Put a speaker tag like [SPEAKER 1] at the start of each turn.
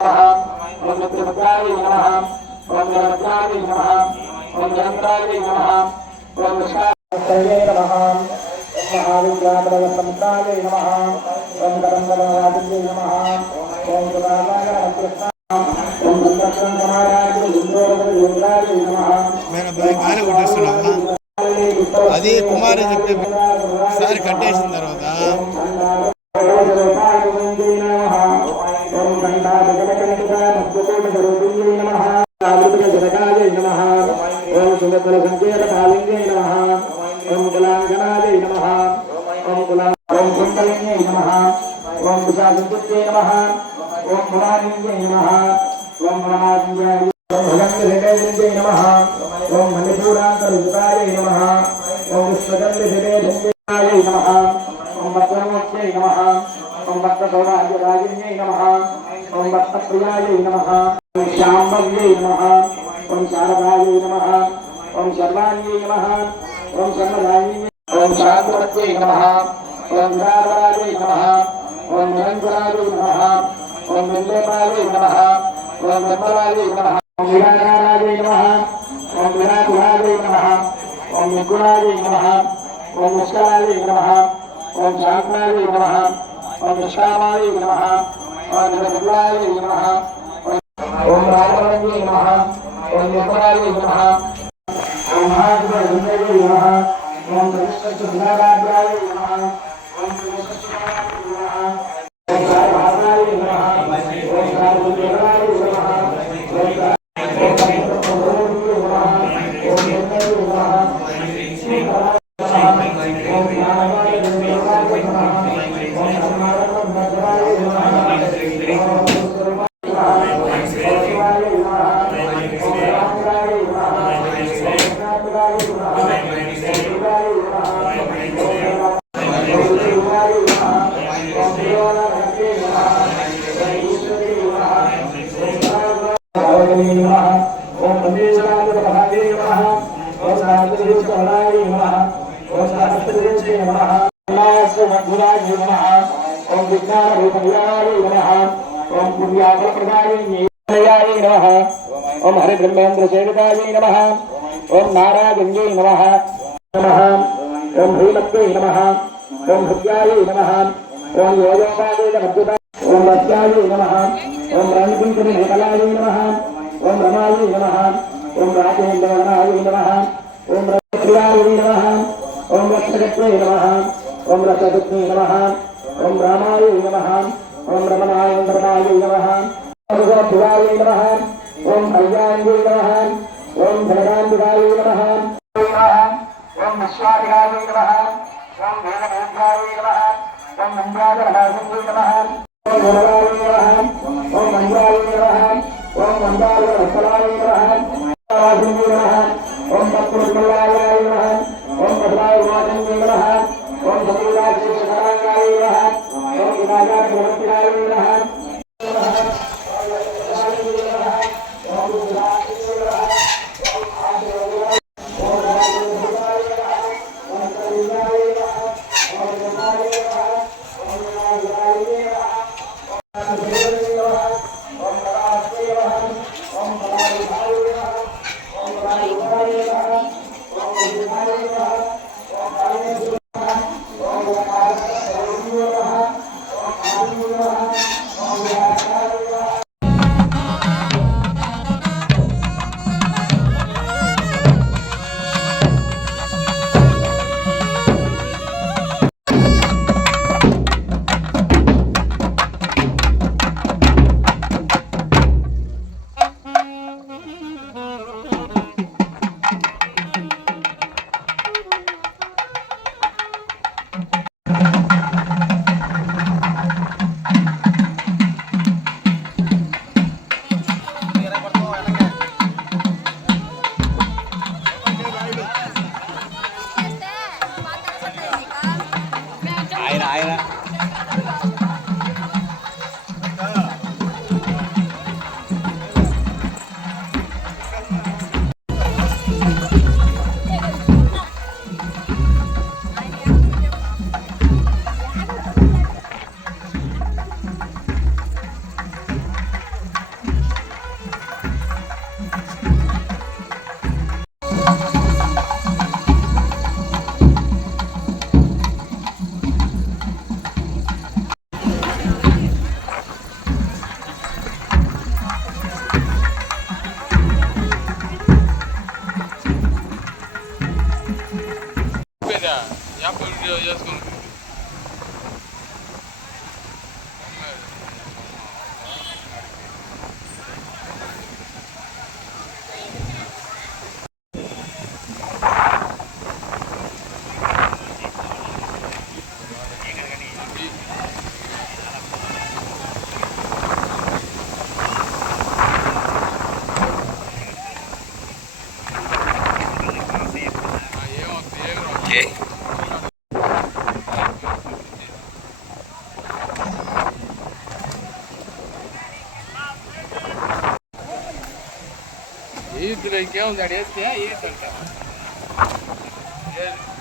[SPEAKER 1] ఓం నిత్యముద్రాయ నమః ఓం నిరద్రాయ నమః ఓం నిరంతరాయ నమః ఓం ఓం ఓం ఓం కృష్ణ ఓం యోగాయ
[SPEAKER 2] అది కుమార్ చెప్పి సారి కట్టేసిన తర్వాత
[SPEAKER 1] ఓం మణిపూరాంతరుతాయ నమ ఓం విశ్వగంధే నమ ఓం భద్రమూర్త్యై నమ ఓం భక్తసౌరాజ్యరాజిన్యై నమ ఓం భక్తప్రియాయై నమ ఓం శాంభవ్యై నమ ఓం శారదాయై నమ ఓం శర్వాణ్యై నమ ఓం శర్మదాయిన్యై ఓం శాంతవత్యై నమ ఓం రాజరాజై నమ ఓం నిరంజనాయై నమ ఓం నిందేపాయై నమ ఓం నిర్మలాయై నమ ఓం విరాజారాజై నమ ఓం విరాజాజై నమ ఓం నిర్గుణాయై నమ ఓం నిష్కలాయై నమ ఓం శాంతనాయై నమ ఓం నిష్కామాయై నమ ఓం నిర్గుణాయై నమ ఓం రాజవరంజై నమ ఓం నిర్గుణాయై నమ మహాజనై నమ ఓం ప్రతిష్ఠితారాధ్యాయ ఓం మందేశ్వరాయ నమః. ఓం సహస్రదేశ్వరాయ నమః. ఓం సహస్రదేశ్వరాయ నమః. మధురాయ నమః ఓం విజ్ఞాన రూపయాయ నమః. ఓం పుణ్యాఫలప్రదాయ నమః. ఓం హరి బ్రహ్మేంద్ర సేవితాయ నమః. ఓం నారాయణ్యై నమః. నమః. ఓం హ్రీమత్యై నమః. ఓం హృద్యాయ నమః. ఓం యోయోపాదేయ మద్యుత ఓం మత్యాయ నమః. ఓం రణకుంకుని నేతలాయ నమః. ఓం రమాయ నమః. ఓం రాజేంద్రవనాయ నమ ఓం రత్రియాయ నమ ఓం రక్షకత్వే నమ ఓం రసదుత్వే నమ ఓం రామాయ నమ ఓం రమణాయ నమః నమ శివాయ నమః ఓం కళ్యాణ్యై నమ ఓం జగదాంబికాయ నమ ఓం విశ్వాధికాయ నమ ఓం వేదవేద్యాయ నమ ఓం మంత్రాజరాజంజై నమ ఓం గుణవాయ నమ ఓం మంత్రాయ నమ ఓం మందార వత్సలాయ నమః Amen.
[SPEAKER 3] 来了。చేసుకుంటాం ಈಜಲಕ್ಕೆ ಒಂದು ಅಡಿ ಎತ್ತಿ ಈಜಲ್ಟ ಹೇಳಿ